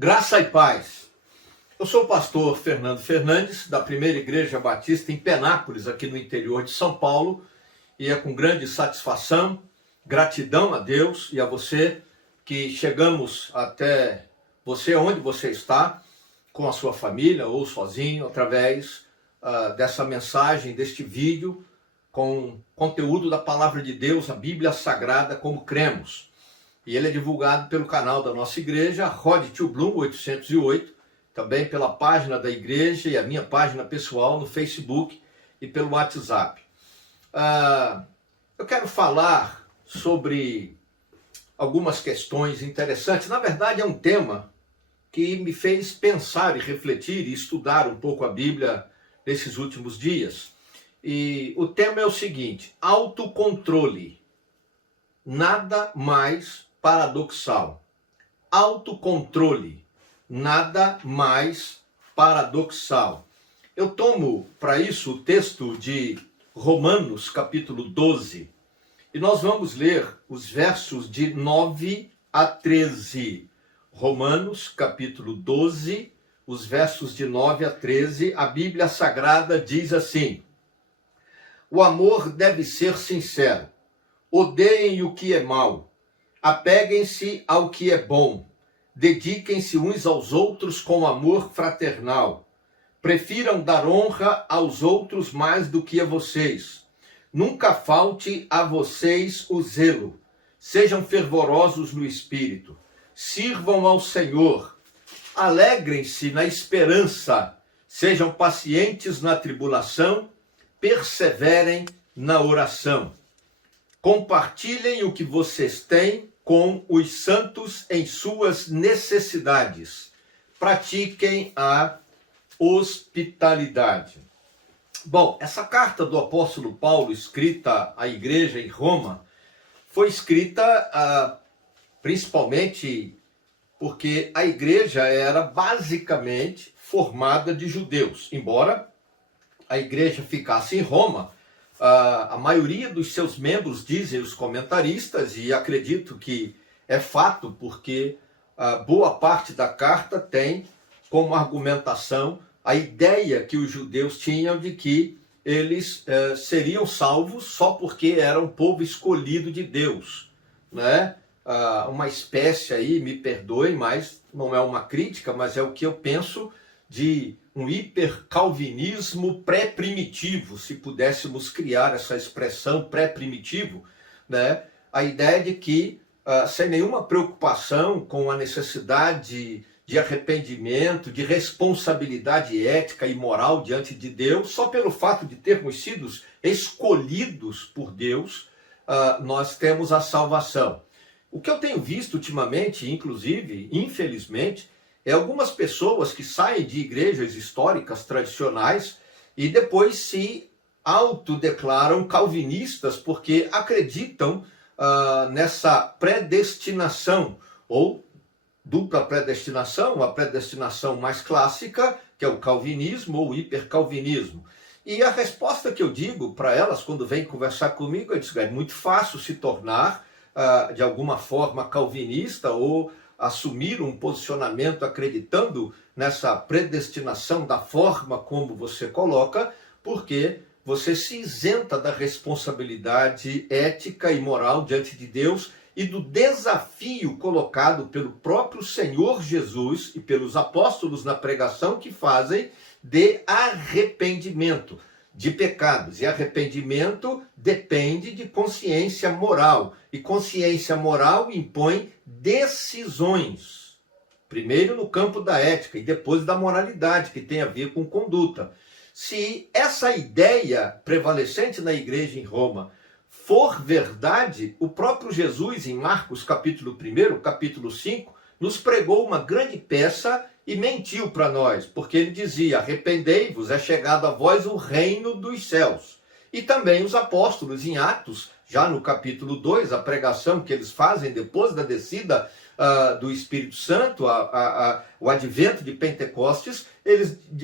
Graça e paz. Eu sou o pastor Fernando Fernandes, da Primeira Igreja Batista em Penápolis, aqui no interior de São Paulo, e é com grande satisfação, gratidão a Deus e a você que chegamos até você, onde você está, com a sua família ou sozinho, através dessa mensagem, deste vídeo, com conteúdo da Palavra de Deus, a Bíblia Sagrada, como cremos. E ele é divulgado pelo canal da nossa igreja, Rod Tio Bloom 808, também pela página da igreja e a minha página pessoal no Facebook e pelo WhatsApp. Eu quero falar sobre algumas questões interessantes. Na verdade, é um tema que me fez pensar e refletir e estudar um pouco a Bíblia nesses últimos dias. E o tema é o seguinte: autocontrole. Nada mais paradoxal. Autocontrole. Nada mais paradoxal. Eu tomo para isso o texto de Romanos, capítulo 12, e nós vamos ler os versos de 9 a 13. Romanos, capítulo 12, os versos de 9 a 13, a Bíblia Sagrada diz assim: o amor deve ser sincero. Odeiem o que é mal. Apeguem-se ao que é bom. Dediquem-se uns aos outros com amor fraternal. Prefiram dar honra aos outros mais do que a vocês. Nunca falte a vocês o zelo. Sejam fervorosos no espírito. Sirvam ao Senhor. Alegrem-se na esperança. Sejam pacientes na tribulação. Perseverem na oração. Compartilhem o que vocês têm com os santos em suas necessidades. Pratiquem a hospitalidade. Bom, essa carta do apóstolo Paulo, escrita à igreja em Roma, foi escrita principalmente porque a igreja era basicamente formada de judeus. Embora a igreja ficasse em Roma, a maioria dos seus membros, dizem os comentaristas, e acredito que é fato, porque boa parte da carta tem como argumentação a ideia que os judeus tinham de que eles seriam salvos só porque eram um povo escolhido de Deus, né? Uma espécie aí, me perdoem, mas não é uma crítica, mas é o que eu penso de um hipercalvinismo pré-primitivo, se pudéssemos criar essa expressão pré-primitivo, né? A ideia de que, sem nenhuma preocupação com a necessidade de arrependimento, de responsabilidade ética e moral diante de Deus, só pelo fato de termos sido escolhidos por Deus, nós temos a salvação. O que eu tenho visto ultimamente, inclusive, infelizmente, é algumas pessoas que saem de igrejas históricas tradicionais e depois se autodeclaram calvinistas porque acreditam nessa predestinação, ou dupla predestinação, a predestinação mais clássica, que é o calvinismo ou o hipercalvinismo. E a resposta que eu digo para elas quando vêm conversar comigo é muito fácil se tornar de alguma forma calvinista ou assumir um posicionamento acreditando nessa predestinação da forma como você coloca, porque você se isenta da responsabilidade ética e moral diante de Deus e do desafio colocado pelo próprio Senhor Jesus e pelos apóstolos na pregação que fazem de arrependimento de pecados. E arrependimento depende de consciência moral. E consciência moral impõe decisões. Primeiro no campo da ética e depois da moralidade, que tem a ver com conduta. Se essa ideia prevalecente na igreja em Roma for verdade, o próprio Jesus, em Marcos capítulo 1, capítulo 5, nos pregou uma grande peça e mentiu para nós, porque ele dizia: arrependei-vos, é chegado a vós o reino dos céus. E também os apóstolos, em Atos, já no capítulo 2, a pregação que eles fazem depois da descida do Espírito Santo, o advento de Pentecostes,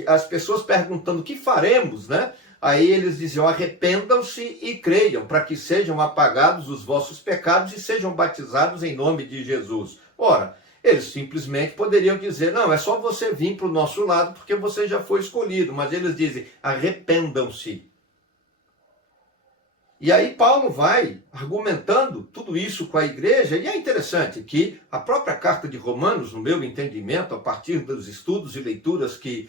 as pessoas perguntando: o que faremos, né? Aí eles diziam: arrependam-se e creiam, para que sejam apagados os vossos pecados e sejam batizados em nome de Jesus. Ora, Eles simplesmente poderiam dizer, não, é só você vir para o nosso lado porque você já foi escolhido. Mas eles dizem, arrependam-se. E aí Paulo vai argumentando tudo isso com a igreja, e é interessante que a própria carta de Romanos, no meu entendimento, a partir dos estudos e leituras que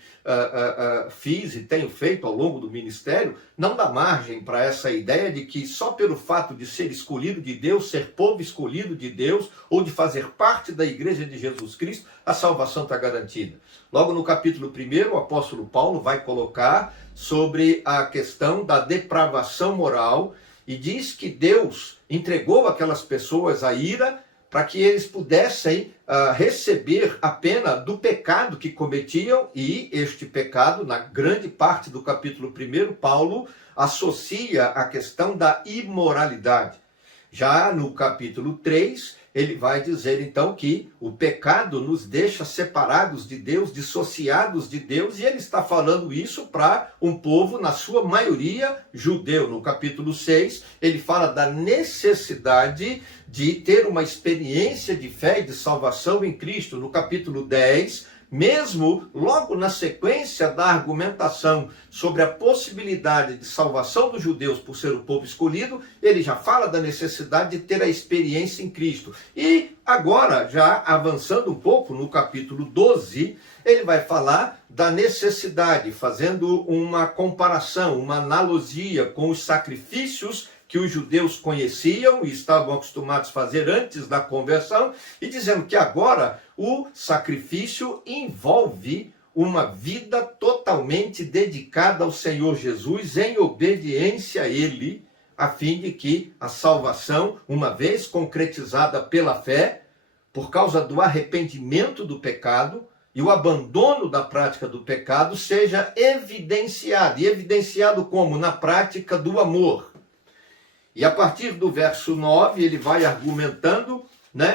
fiz e tenho feito ao longo do ministério, não dá margem para essa ideia de que só pelo fato de ser escolhido de Deus, ser povo escolhido de Deus, ou de fazer parte da igreja de Jesus Cristo, a salvação está garantida. Logo no capítulo 1, o apóstolo Paulo vai colocar sobre a questão da depravação moral e diz que Deus entregou aquelas pessoas à ira para que eles pudessem receber a pena do pecado que cometiam, e este pecado, na grande parte do capítulo 1, Paulo associa a questão da imoralidade. Já no capítulo 3, ele vai dizer então que o pecado nos deixa separados de Deus, dissociados de Deus, e ele está falando isso para um povo, na sua maioria, judeu. No capítulo 6, ele fala da necessidade de ter uma experiência de fé e de salvação em Cristo. No capítulo 10, mesmo logo na sequência da argumentação sobre a possibilidade de salvação dos judeus por ser o povo escolhido, ele já fala da necessidade de ter a experiência em Cristo. E agora, já avançando um pouco no capítulo 12, ele vai falar da necessidade, fazendo uma comparação, uma analogia com os sacrifícios que os judeus conheciam e estavam acostumados a fazer antes da conversão, e dizendo que agora o sacrifício envolve uma vida totalmente dedicada ao Senhor Jesus, em obediência a Ele, a fim de que a salvação, uma vez concretizada pela fé, por causa do arrependimento do pecado e o abandono da prática do pecado, seja evidenciado. E evidenciado como? Na prática do amor. E a partir do verso 9, ele vai argumentando,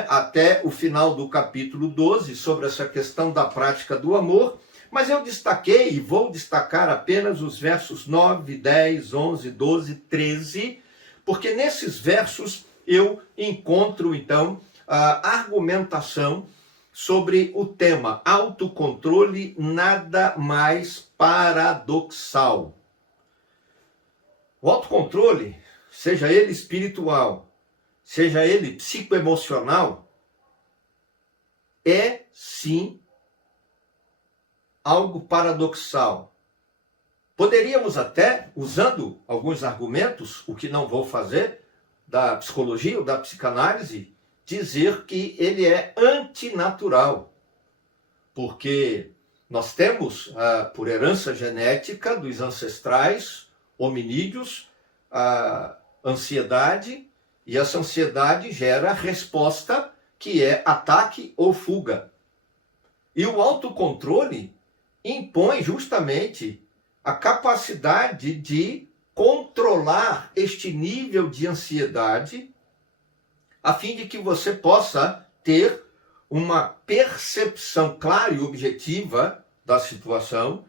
até o final do capítulo 12, sobre essa questão da prática do amor. Mas eu destaquei e vou destacar apenas os versos 9, 10, 11, 12, 13, porque nesses versos eu encontro, então, a argumentação sobre o tema autocontrole nada mais paradoxal. O autocontrole, seja ele espiritual, seja ele psicoemocional, é sim algo paradoxal. Poderíamos até, usando alguns argumentos, o que não vou fazer, da psicologia ou da psicanálise, dizer que ele é antinatural. Porque nós temos, por herança genética dos ancestrais hominídeos, a ansiedade, e essa ansiedade gera resposta que é ataque ou fuga. E o autocontrole impõe justamente a capacidade de controlar este nível de ansiedade, a fim de que você possa ter uma percepção clara e objetiva da situação,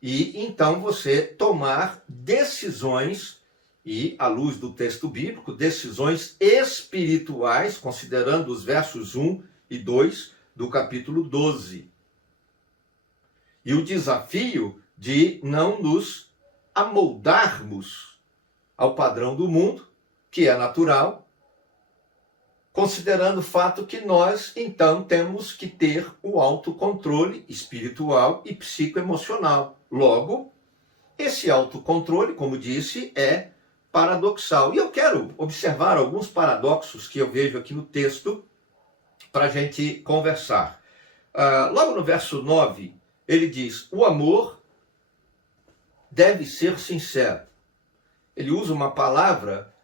e então você tomar decisões, e à luz do texto bíblico, decisões espirituais, considerando os versos 1 e 2 do capítulo 12. E o desafio de não nos amoldarmos ao padrão do mundo, que é natural, considerando o fato que nós, então, temos que ter o autocontrole espiritual e psicoemocional. Logo, esse autocontrole, como disse, é paradoxal. E eu quero observar alguns paradoxos que eu vejo aqui no texto para a gente conversar. Logo no verso 9, ele diz, o amor deve ser sincero. Ele usa uma palavra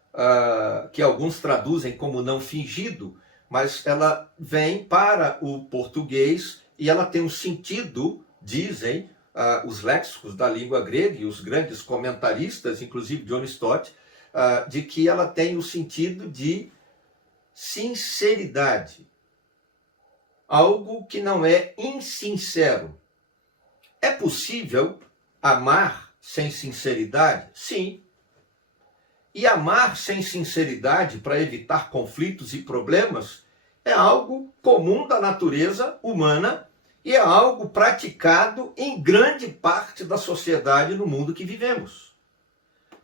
que alguns traduzem como não fingido, mas ela vem para o português e ela tem um sentido, dizem os léxicos da língua grega e os grandes comentaristas, inclusive John Stott, de que ela tem o sentido de sinceridade. Algo que não é insincero. É possível amar sem sinceridade? Sim. E amar sem sinceridade para evitar conflitos e problemas é algo comum da natureza humana e é algo praticado em grande parte da sociedade no mundo que vivemos.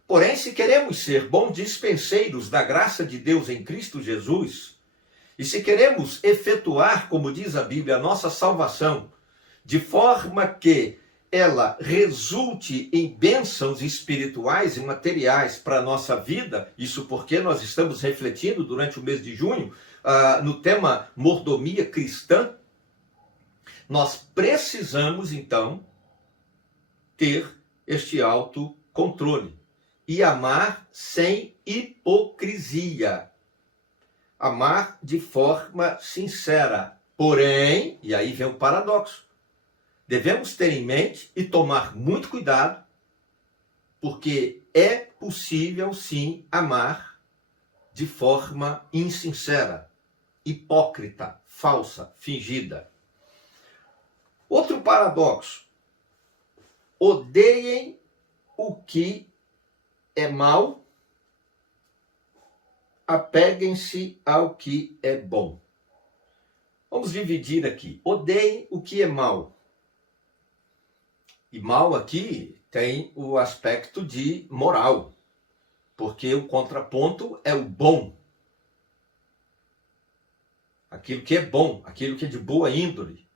Porém, se queremos ser bons dispenseiros da graça de Deus em Cristo Jesus, e se queremos efetuar, como diz a Bíblia, a nossa salvação, de forma que ela resulte em bênçãos espirituais e materiais para a nossa vida, isso porque nós estamos refletindo durante o mês de junho no tema mordomia cristã, nós precisamos então ter este autocontrole e amar sem hipocrisia, amar de forma sincera. Porém, e aí vem o paradoxo, devemos ter em mente e tomar muito cuidado, porque é possível sim amar de forma insincera, hipócrita, falsa, fingida. Outro paradoxo: odeiem o que é mal, apeguem-se ao que é bom. Vamos dividir aqui. Odeiem o que é mal. E mal aqui tem o aspecto de moral, porque o contraponto é o bom. Aquilo que é bom, aquilo que é de boa índole,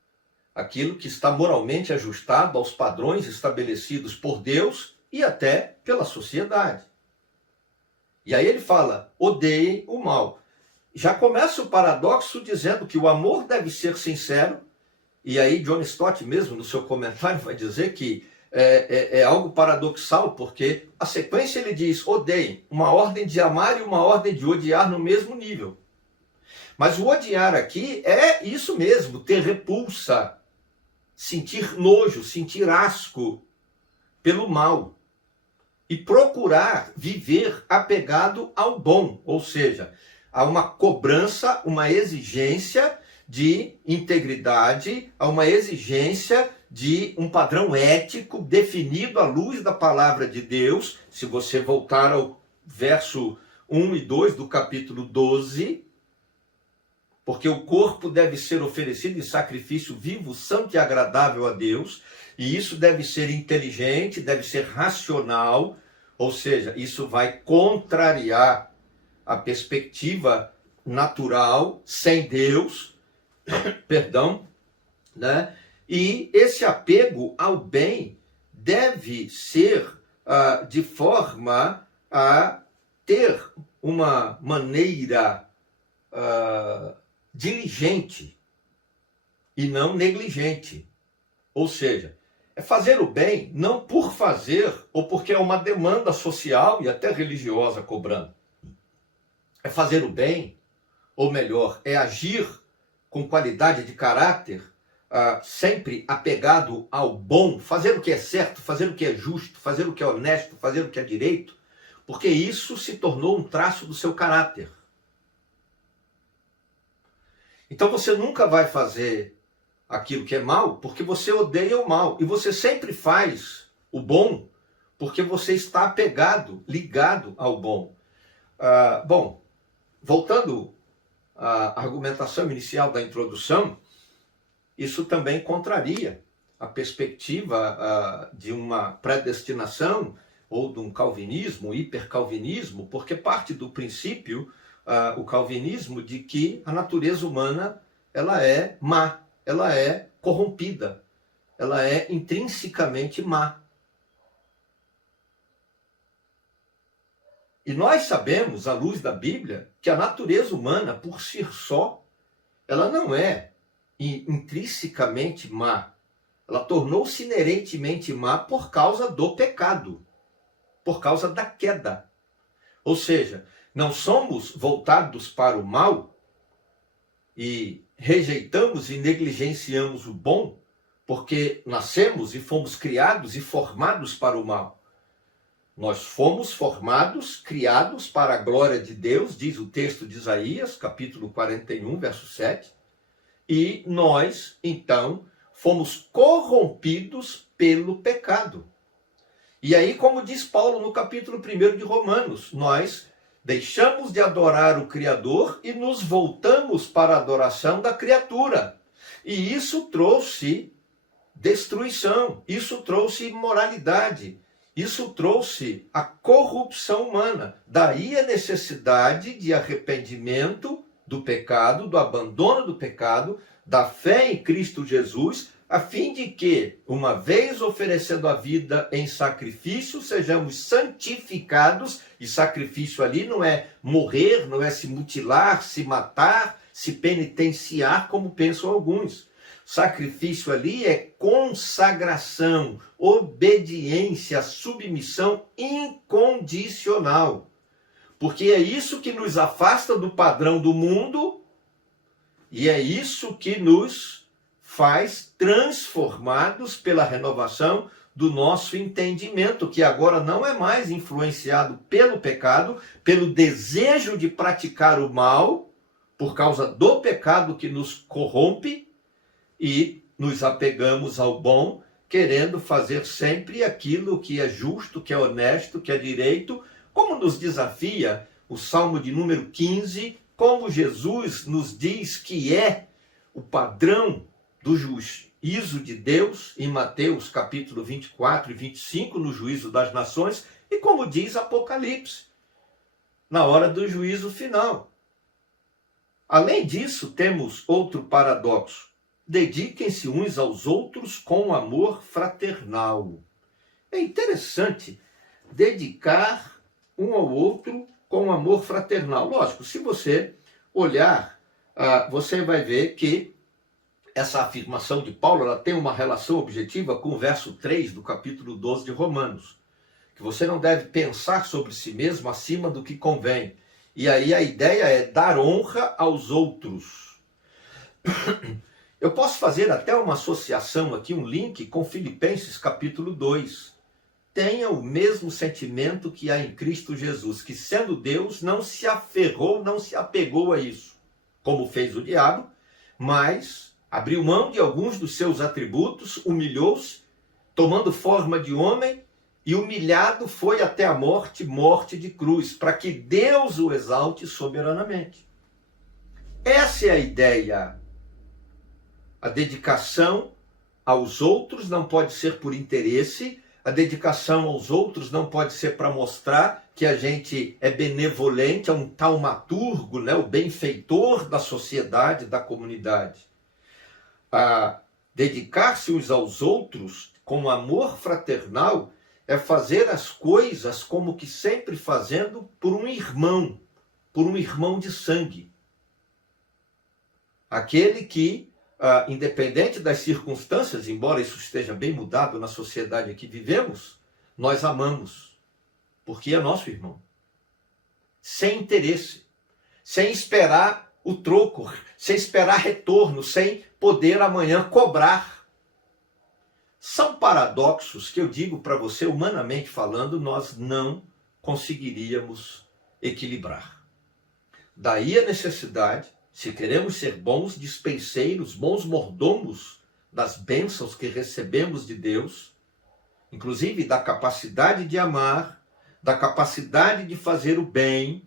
aquilo que está moralmente ajustado aos padrões estabelecidos por Deus e até pela sociedade. E aí ele fala, odeiem o mal. Já começa o paradoxo dizendo que o amor deve ser sincero, e aí John Stott mesmo no seu comentário vai dizer que é algo paradoxal, porque a sequência ele diz, odeiem, uma ordem de amar e uma ordem de odiar no mesmo nível. Mas o odiar aqui é isso mesmo, ter repulsa, sentir nojo, sentir asco pelo mal. E procurar viver apegado ao bom, ou seja, há uma cobrança, uma exigência de integridade, há uma exigência de um padrão ético definido à luz da palavra de Deus. Se você voltar ao verso 1 e 2 do capítulo 12, porque o corpo deve ser oferecido em sacrifício vivo, santo e agradável a Deus, e isso deve ser inteligente, deve ser racional, ou seja, isso vai contrariar a perspectiva natural, sem Deus, perdão, né? E esse apego ao bem deve ser de forma a ter uma maneira diligente e não negligente. Ou seja, é fazer o bem não por fazer ou porque é uma demanda social e até religiosa cobrando. É fazer o bem, ou melhor, é agir com qualidade de caráter, sempre apegado ao bom, fazer o que é certo, fazer o que é justo, fazer o que é honesto, fazer o que é direito, porque isso se tornou um traço do seu caráter. Então você nunca vai fazer aquilo que é mal porque você odeia o mal. E você sempre faz o bom porque você está apegado, ligado ao bom. Bom, voltando à argumentação inicial da introdução, isso também contraria a perspectiva de uma predestinação ou de um calvinismo, hipercalvinismo, porque parte do princípio, o calvinismo, de que a natureza humana ela é má, ela é corrompida, ela é intrinsecamente má. E nós sabemos, à luz da Bíblia, que a natureza humana, por si só, ela não é intrinsecamente má. Ela tornou-se inerentemente má por causa do pecado, por causa da queda. Ou seja, não somos voltados para o mal e rejeitamos e negligenciamos o bom porque nascemos e fomos criados e formados para o mal. Nós fomos formados, criados para a glória de Deus, diz o texto de Isaías, capítulo 41, verso 7. E nós, então, fomos corrompidos pelo pecado. E aí, como diz Paulo no capítulo 1 de Romanos, nós Deixamos de adorar o Criador e nos voltamos para a adoração da criatura. E isso trouxe destruição, isso trouxe imoralidade, isso trouxe a corrupção humana. Daí a necessidade de arrependimento do pecado, do abandono do pecado, da fé em Cristo Jesus, a fim de que, uma vez oferecendo a vida em sacrifício, sejamos santificados. E sacrifício ali não é morrer, não é se mutilar, se matar, se penitenciar, como pensam alguns. Sacrifício ali é consagração, obediência, submissão incondicional. Porque é isso que nos afasta do padrão do mundo e é isso que nos faz transformados pela renovação do nosso entendimento, que agora não é mais influenciado pelo pecado, pelo desejo de praticar o mal, por causa do pecado que nos corrompe, e nos apegamos ao bom, querendo fazer sempre aquilo que é justo, que é honesto, que é direito, como nos desafia o Salmo de número 15, como Jesus nos diz que é o padrão do juízo de Deus, em Mateus capítulo 24 e 25, no juízo das nações, e como diz Apocalipse, na hora do juízo final. Além disso, temos outro paradoxo. Dediquem-se uns aos outros com amor fraternal. É interessante dedicar um ao outro com amor fraternal. Lógico, se você olhar, você vai ver que essa afirmação de Paulo, ela tem uma relação objetiva com o verso 3 do capítulo 12 de Romanos, que você não deve pensar sobre si mesmo acima do que convém. E aí a ideia é dar honra aos outros. Eu posso fazer até uma associação aqui, um link com Filipenses capítulo 2. Tenha o mesmo sentimento que há em Cristo Jesus, que sendo Deus não se aferrou, não se apegou a isso, como fez o diabo, mas abriu mão de alguns dos seus atributos, humilhou-se, tomando forma de homem, e humilhado foi até a morte, morte de cruz, para que Deus o exalte soberanamente. Essa é a ideia. A dedicação aos outros não pode ser por interesse, a dedicação aos outros não pode ser para mostrar que a gente é benevolente, é um taumaturgo, né? O benfeitor da sociedade, da comunidade. Dedicar-se uns aos outros com amor fraternal é fazer as coisas como que sempre fazendo por um irmão de sangue. Aquele que, independente das circunstâncias, embora isso esteja bem mudado na sociedade em que vivemos, nós amamos, porque é nosso irmão. Sem interesse, sem esperar o troco, sem esperar retorno, sem poder amanhã cobrar. São paradoxos que eu digo para você, humanamente falando, nós não conseguiríamos equilibrar. Daí a necessidade, se queremos ser bons dispenseiros, bons mordomos das bênçãos que recebemos de Deus, inclusive da capacidade de amar, da capacidade de fazer o bem,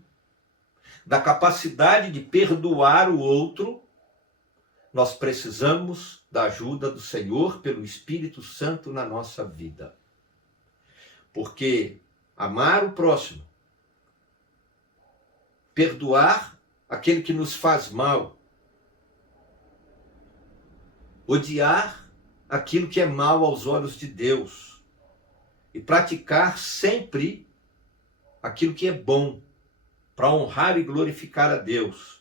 da capacidade de perdoar o outro, nós precisamos da ajuda do Senhor pelo Espírito Santo na nossa vida. Porque amar o próximo, perdoar aquele que nos faz mal, odiar aquilo que é mal aos olhos de Deus e praticar sempre aquilo que é bom para honrar e glorificar a Deus.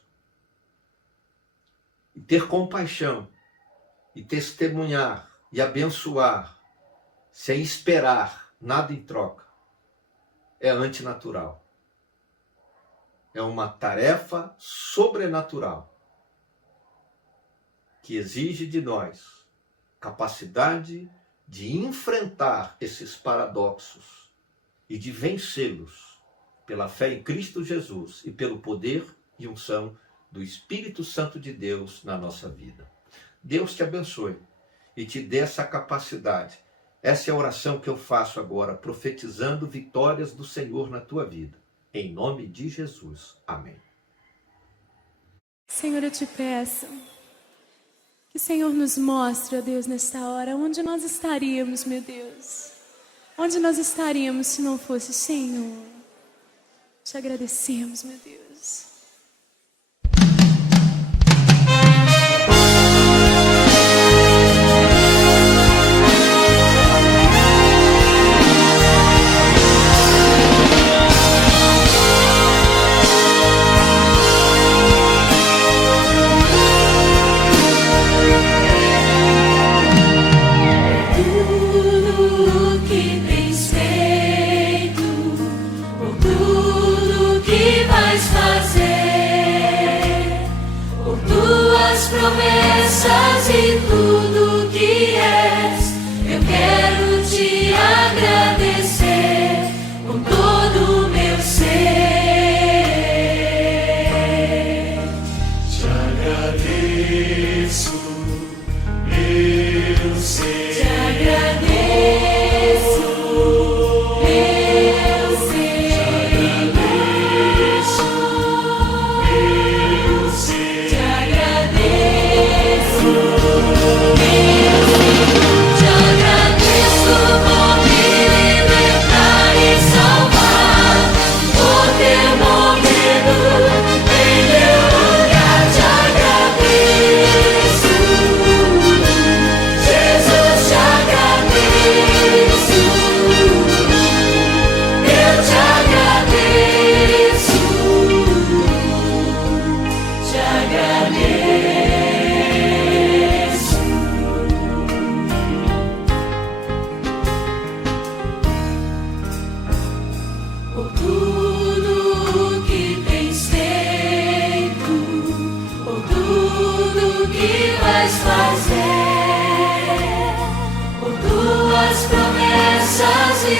E ter compaixão, e testemunhar, e abençoar, sem esperar nada em troca, é antinatural. É uma tarefa sobrenatural que exige de nós capacidade de enfrentar esses paradoxos e de vencê-los pela fé em Cristo Jesus e pelo poder e unção do Espírito Santo de Deus na nossa vida. Deus te abençoe e te dê essa capacidade. Essa é a oração que eu faço agora, profetizando vitórias do Senhor na tua vida. Em nome de Jesus. Amém. Senhor, eu te peço que o Senhor nos mostre, ó Deus, nesta hora, onde nós estaríamos, meu Deus. Onde nós estaríamos se não fosse o Senhor. Te agradecemos, meu Deus. Promessas e tudo que és, eu quero te agradecer com todo o meu ser. Te agradeço, meu ser. Te agradeço, meu ser. Te agradeço, meu ser. Te agradeço por me libertar e salvar, por ter morrido em meu lugar. Te agradeço, Jesus, te agradeço, eu te agradeço, te agradeço. Por tudo que tens feito, por tudo que vais fazer, por tuas promessas e